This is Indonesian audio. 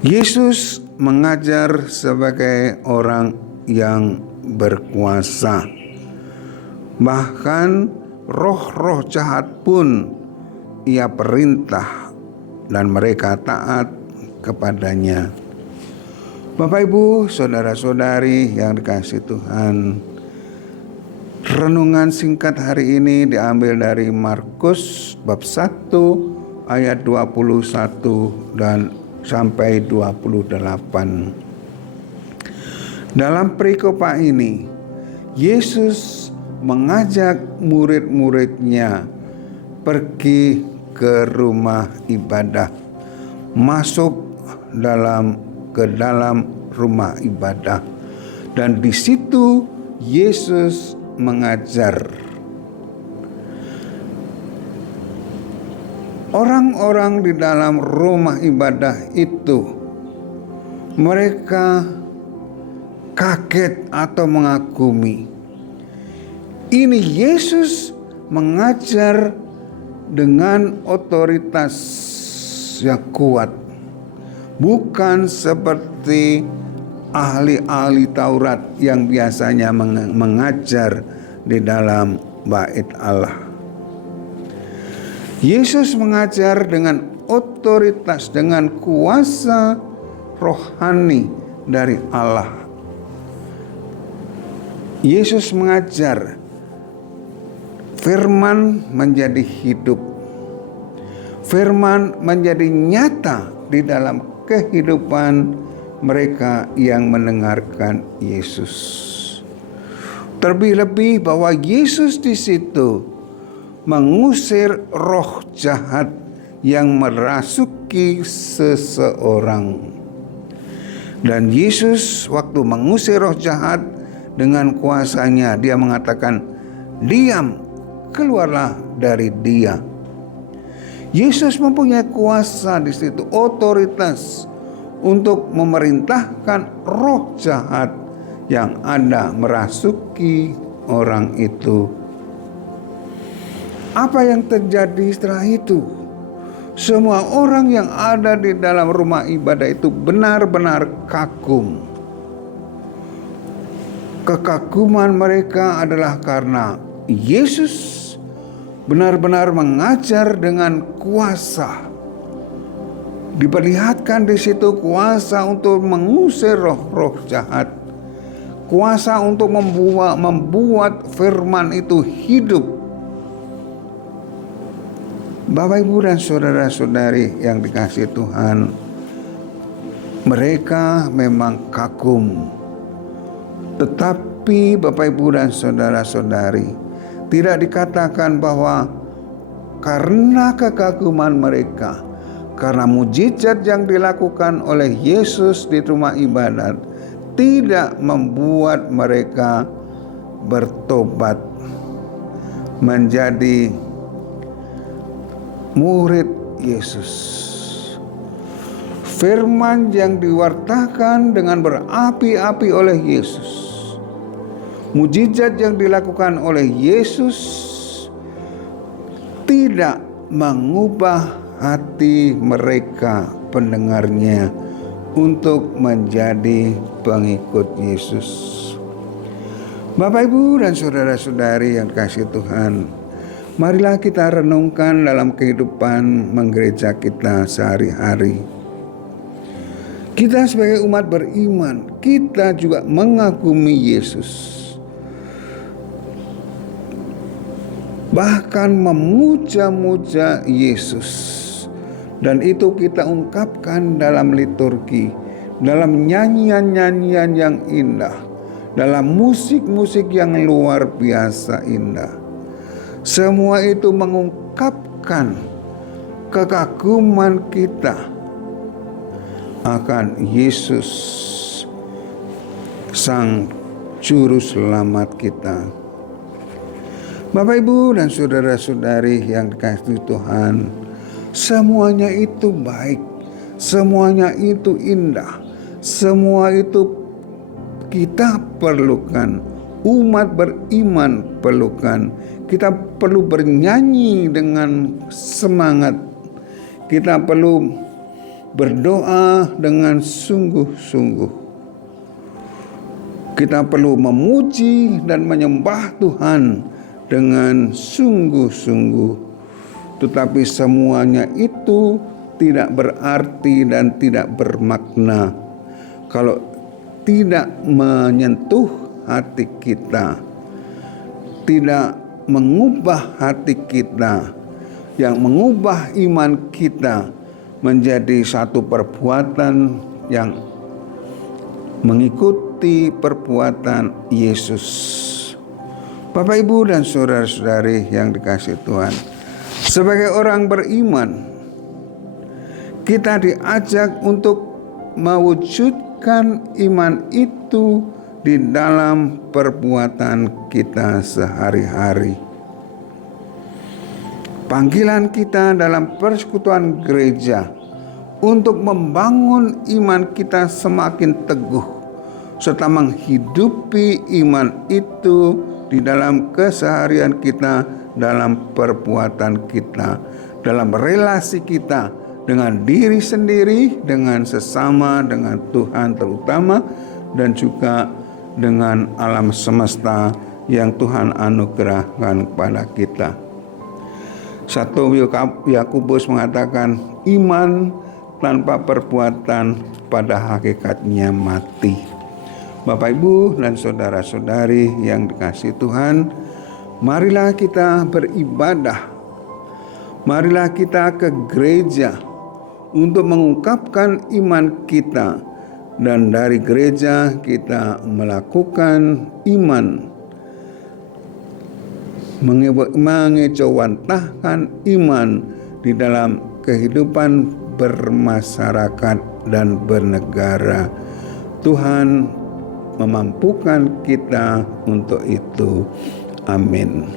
Yesus mengajar sebagai orang yang berkuasa. Bahkan roh-roh jahat pun ia perintah dan mereka taat kepadanya. Bapak Ibu, saudara-saudari yang dikasihi Tuhan, renungan singkat hari ini diambil dari Markus bab 1 ayat 21 dan sampai 28. Dalam perikopah ini, Yesus mengajak murid-muridnya pergi ke rumah ibadah, masuk ke dalam rumah ibadah, dan di situ Yesus mengajar. Orang-orang di dalam rumah ibadah itu, mereka kaget atau mengagumi. Ini Yesus mengajar dengan otoritas yang kuat, bukan seperti ahli-ahli Taurat yang biasanya mengajar di dalam bait Allah. Yesus mengajar dengan otoritas, dengan kuasa rohani dari Allah. Yesus mengajar, firman menjadi hidup. Firman menjadi nyata di dalam kehidupan mereka yang mendengarkan Yesus. Terlebih bahwa Yesus di situ mengusir roh jahat yang merasuki seseorang. Dan Yesus waktu mengusir roh jahat dengan kuasanya, dia mengatakan, "Diam, keluarlah dari dia." Yesus mempunyai kuasa di situ, otoritas untuk memerintahkan roh jahat yang ada merasuki orang itu. Apa yang terjadi setelah itu? Semua orang yang ada di dalam rumah ibadah itu benar-benar kagum. Kekaguman mereka adalah karena Yesus benar-benar mengajar dengan kuasa. Diperlihatkan di situ kuasa untuk mengusir roh-roh jahat, kuasa untuk membuat firman itu hidup. Bapak, Ibu, dan saudara-saudari yang dikasihi Tuhan, mereka memang kagum. Tetapi Bapak, Ibu, dan saudara-saudari, tidak dikatakan bahwa karena kekaguman mereka, karena mujizat yang dilakukan oleh Yesus di rumah ibadat, tidak membuat mereka bertobat menjadi murid Yesus. Firman yang diwartakan dengan berapi-api oleh Yesus, mujizat yang dilakukan oleh Yesus tidak mengubah hati mereka pendengarnya untuk menjadi pengikut Yesus. Bapak, Ibu, dan saudara-saudari yang dikasihi Tuhan, marilah kita renungkan dalam kehidupan menggereja kita sehari-hari. Kita sebagai umat beriman, kita juga mengagumi Yesus. Bahkan memuja-muja Yesus. Dan itu kita ungkapkan dalam liturgi, dalam nyanyian-nyanyian yang indah, dalam musik-musik yang luar biasa indah. Semua itu mengungkapkan kekaguman kita akan Yesus, Sang Juru Selamat kita. Bapak, Ibu, dan saudara-saudari yang dikasihi Tuhan, semuanya itu baik, semuanya itu indah, semua itu kita perlukan. Umat beriman perlukan. Kita perlu bernyanyi dengan semangat. Kita perlu berdoa dengan sungguh-sungguh. Kita perlu memuji dan menyembah Tuhan dengan sungguh-sungguh. Tetapi semuanya itu tidak berarti dan tidak bermakna kalau tidak menyentuh hati kita, tidak mengubah hati kita, yang mengubah iman kita menjadi satu perbuatan yang mengikuti perbuatan Yesus. Bapak, Ibu, dan saudara-saudari yang dikasihi Tuhan, sebagai orang beriman, kita diajak untuk mewujudkan iman itu di dalam perbuatan kita sehari-hari. Panggilan kita dalam persekutuan gereja untuk membangun iman kita semakin teguh serta menghidupi iman itu di dalam keseharian kita, dalam perbuatan kita, dalam relasi kita dengan diri sendiri, dengan sesama, dengan Tuhan terutama, dan juga dengan alam semesta yang Tuhan anugerahkan kepada kita. 1 Yakobus mengatakan, iman tanpa perbuatan pada hakikatnya mati. Bapak, Ibu, dan saudara-saudari yang dikasihi Tuhan, marilah kita beribadah. Marilah kita ke gereja untuk mengungkapkan iman kita, dan dari gereja kita melakukan iman, mengejawantahkan iman di dalam kehidupan bermasyarakat dan bernegara. Tuhan memampukan kita untuk itu. Amin.